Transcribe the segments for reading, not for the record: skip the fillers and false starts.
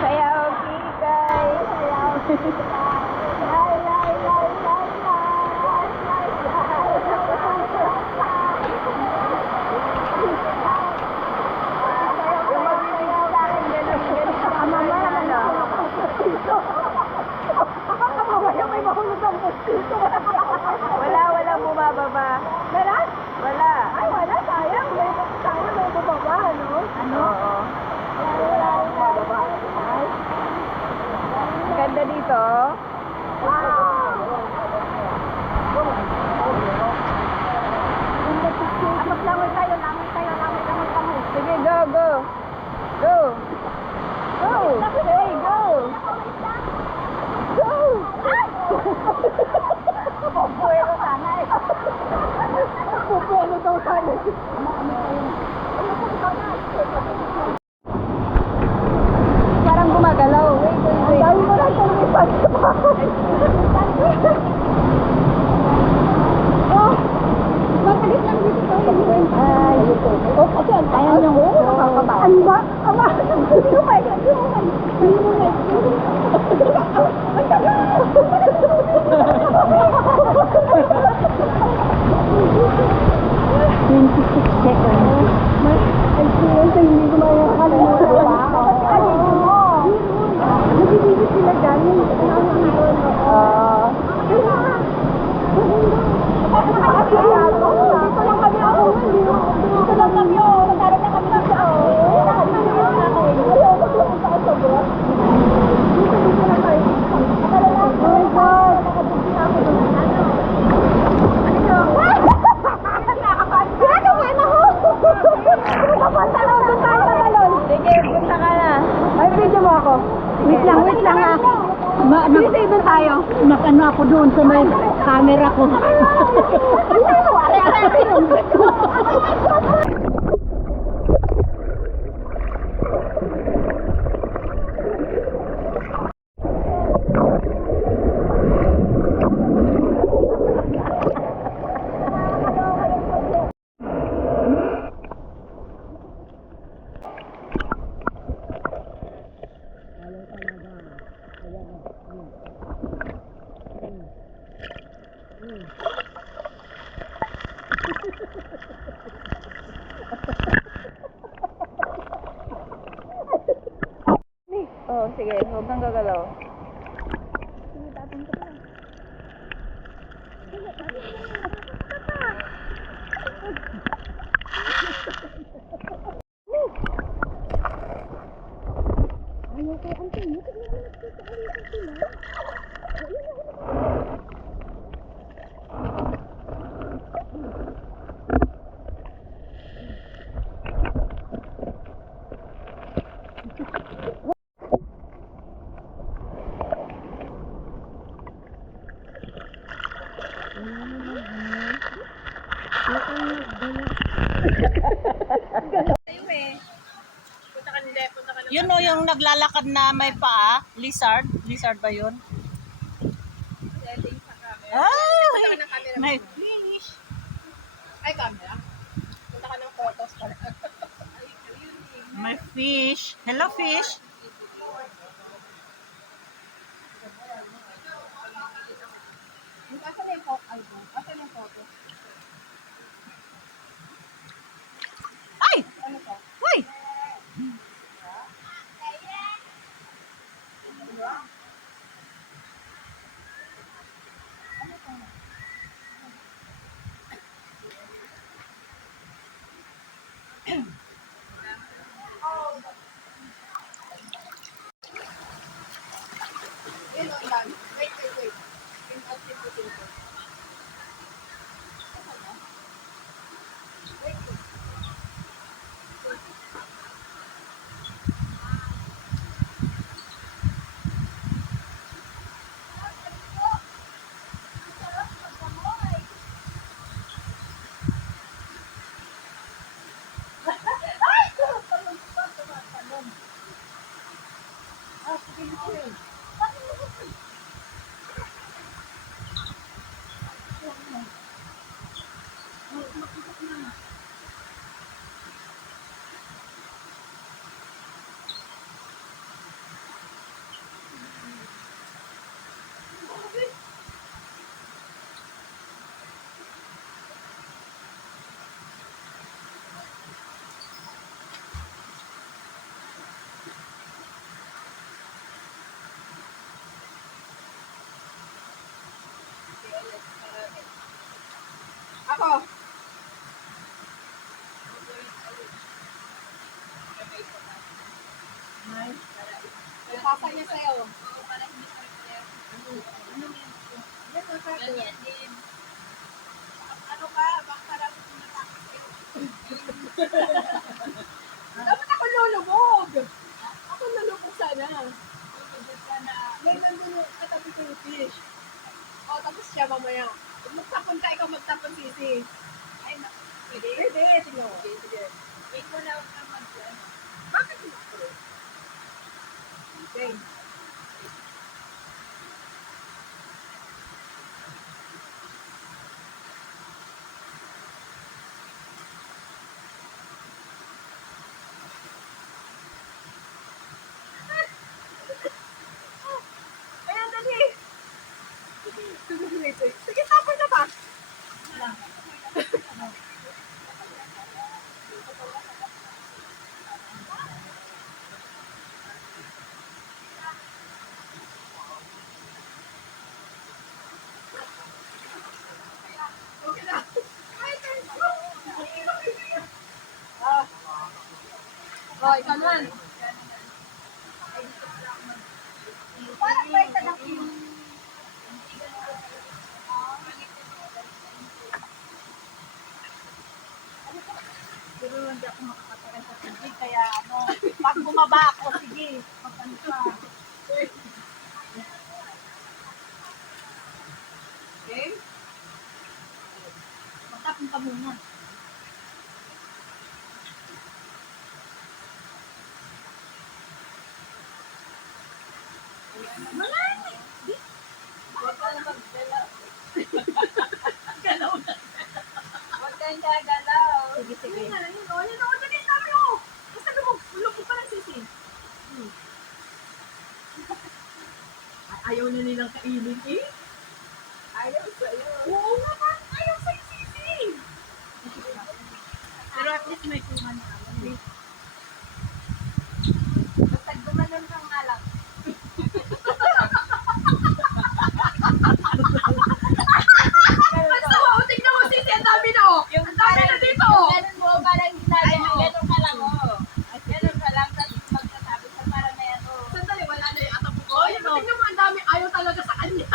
Sayaw, kikay, sayaw, lay, lay, lay, lay, walang bumababa. Meron? Wala. Ay, wala. Sayang. Sayang may bumababa, no? Ano? Oo. Wala bumababa. Ganda dito. Wow! Apat langoy tayo, langoy tayo. Sige, go, go. Go. Go. Hey, go. Go. Pupuelo sana eh. Pupuelo daw sana eh. Parang gumagalaw. Wait. Dahil mo lang itong ipas. Oh! Makalit lang dito tayo. Ay, oh, kasi ayan yung nakakaba. Ano ba? Ama! Hindi mo pwede. Hindi mo pwede. Ang tagal! 26 seconds. Ay, hindi ko makakalimutan. Nagibigit sila dyan. Dito lang kami ako. Dito lang kami ako. Mataro na kami ng sao. Dito lang kayo. Akala lang. Oh my God. Nakabugin ako doon. Ano yun? Ginagawa na ako! Punta lang doon tayo sa balon. Sige, punta ka na. Ay, video mo ako. Wait lang ha. Sige, doon tayo. Mag-ano ako doon sa may camera ko. Oh, sige. Huwag kang gagalaw. Yun o, yung naglalakad na may paa, lizard. Lizard ba yun? Ay, may fish. Ay, camera. Punta ka ng photos pala. May fish. Hello, fish. Asan na yung photo? Asan yung photo? Ay! Ano to? Uy! Wait. Wait. Pasa niya sa'yo. Ganyan din. Ano ka? Baka parang tumatakot sa'yo. Dapat ako lulubog. Ako lulubog sana. Ngayon nandun yung katabi ko yung fish. O, tapos siya mamaya. Magtapon ka, ikaw magtapon sisi. Ay, pwede? Pwede, tingnan mo. Sige. Wait mo na ka mag-plan. Bakit hindi ako? Okay. Ayan, dali. Sige, tapon na ba? Okay na. Ay, thank you. Ah. Oh, ikaw naman. Parang may tadak yung Pero hindi ako makakatagal sa TV, kaya ano, pag bumaba ako, sige, magano ka. okay. Magtapon ka muna. Huwag ka na magdala. Galaw na. Huwag kang gagalaw. Sige, sige. Yun na, yun o. Yun o, dali, dami o. Basta lumog pa lang sisi. Ayaw na nilang kainin eh. Ayaw sa'yo. Oo naman, ayaw sa'yo sisi. Pero at least may kuman na. Basta gumanon ka nga lang. Basta o, tignan mo sisi, ang dami na o. Ang dami na dito o. Ganun mo, parang ginagawa. Ganun ka lang, oh. Ganun ka lang, tapos magsasabi ka parang may ano. Sandali, wala na yung atap ko. Ayun, tignan mo, ang dami. Ayaw talaga sa kanya.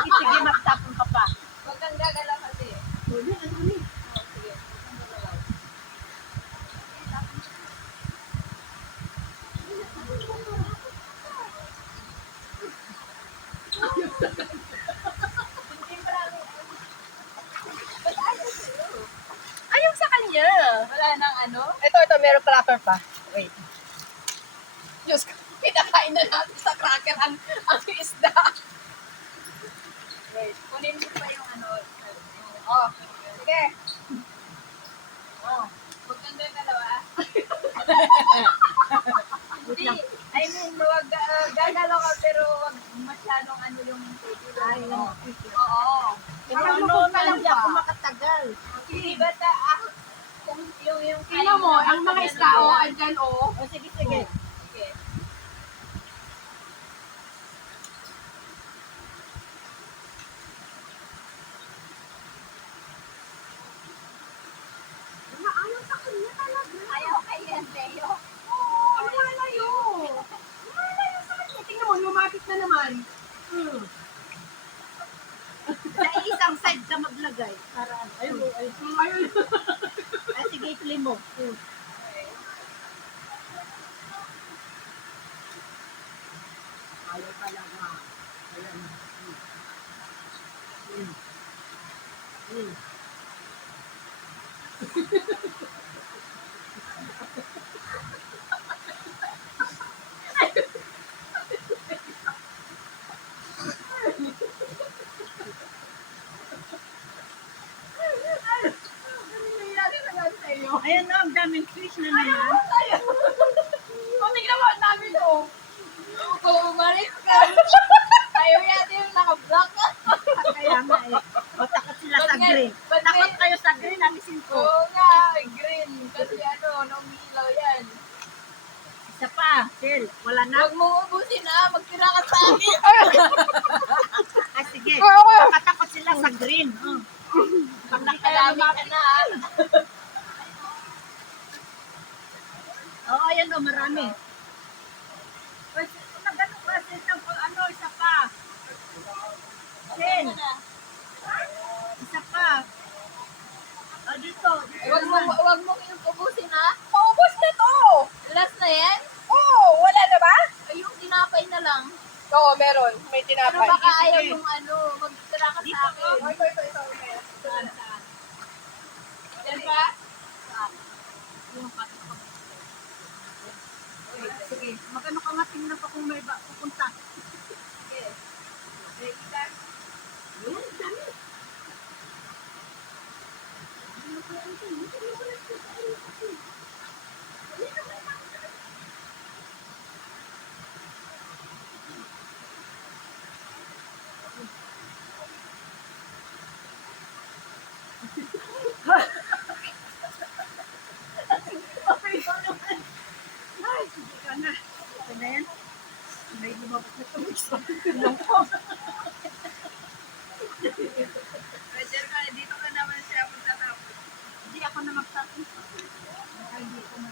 Sige, sige, magtapon ka pa. Huwag kang gagalaw kasi. Ano, ano, Oh, sige. Huwag kang gagalaw. Ayaw sa kanya. Wala nang ano? Ito, meron cracker pa. Wait. Diyos ko, pinakain na natin sa cracker ang isda. Wait, kunin mo pa yung ano. Oh, sige. Oh. Huwag kang gagalawa. Hindi, I mean, huwag gagalaw ka pero huwag masyadong ano yung tubig. Ay, Oo. Oo. Pero Parang ano, lubog ka lang hindi ako pa. makatagal. Hindi, basta ako, kung yung Tingnan mo, ang mga isda, oh, andyan, oh. O, sige, sige. Sige. Ayaw sa kanya talaga. Ayaw kay Leo. Oo, ang malayo. Malayo sa kanya. Tingnan mo, lumapit na naman. Sa isang side ka maglagay. Para ano. Ayun, ayun. Ayun. Ay, sige, i-play mo. Ayaw talaga. Ayan. Ano nangyayari na lang sa'yo? Ayan na, ang daming fish na naman. Tingnan mo, ang dami to. Kung umalis ka. Ayaw yata yung naka-block. Kaya nga eh. O, takot sila sa green. Takot kayo sa green, alisin ko. Oo nga, green. Kasi ano, nung ilaw yan. Isa pa, Phil. Wala na. Huwag mo ubusin magtira ka sa akin. Ay, sige. Oo. Makatakot sila sa green. Oh. Pag Kalami ka na Oo, ayan o, marami. Pwede, nagano kasi ng ano, isa pa. Sin, isa pa. O, dito. Wag mo yung ubusin ha. Paubos na to! Last na yan? Oo, wala na ba? Ay, yung tinapay na lang. Oo, meron. May Pero tinapay. baka sige. ayaw yung ano, magtira ka sa akin. Ito. Yan pa? Sige, magano ka nga tingnan pa kung may pupunta. Okay, ikaw naman. Ay, sige ka na. Ito na yan. May lumabas na tubig sa tulong ko. Dito ka naman siya magtatapos. Hindi ako na magtatapos. Ay, hindi ko na.